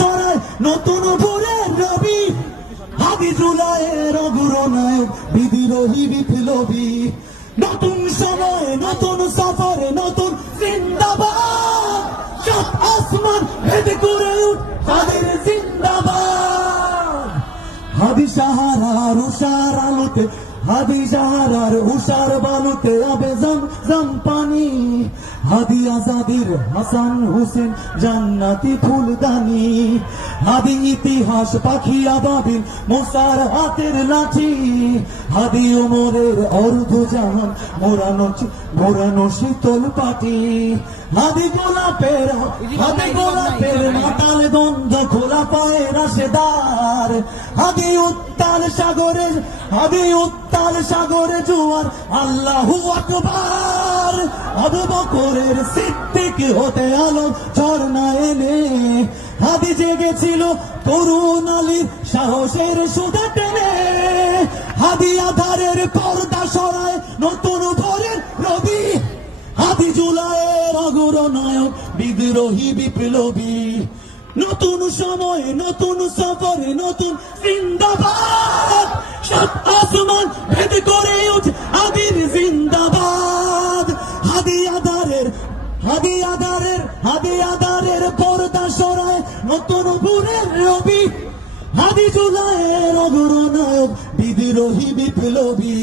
সরায় নতুন ভোরের রবি, হাদি জুলাইয়ের অগ্রনায়ক বিদ্রোহী বিপ্লবী। নতুন সময় নতুন সফরে নতুন জিন্দাবাদ, সাত আসমান ভেদ করে উঠ তাদের জিন্দাবাদ। হাদি সাহারার উষার আলোতে, হাদি সাহারার উষার বালুতে আবে জমজম পানি, হাদি আজাদির হাসান হুসেন জান্নাতি ফুলদানি, হাদি ইতিহাস পাখি আবাবিল মোসার হাতের লাঠি, হাদি ওমরের অর্ধজাহান মোরানো শীতল পাটি, হাদি গোলাপের মাতাল গন্ধ খোলা পায়ে রাশেদার, হাদি উত্তাল সাগরে জোয়ার আল্লাহু আকবার। আবু বকরের সিদ্দিক হতে আলো ঝর্ণা এনে, হাদি জেগেছিল তরুণ আলীর সাহসের সুধা টেনে, হাদি আধারের পর্দা সরায় নতুন ভোরের রবি, হাদি জুলাইয়ের অগ্রনায়ক বিদ্রোহী বিপ্লবী। নতুন সময় নতুন সফরে নতুন জিন্দাবাদ, সাত আসমান ভেদ করে উঠ হাদির জিন্দাবাদ। হাদি আধারের পর্দা সরায় নতুন ভোরের রবি, হাদি জুলাইয়ের অগ্রনায়ক বিদ্রোহী বিপ্লবী।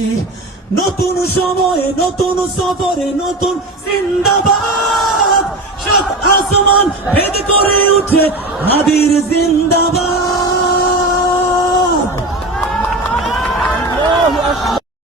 নতুন সময়ে নতুন সফরে নতুন জিন্দাবাদ, সাত আসমান ভেদ করে উঠে হাদির জিন্দাবাদ।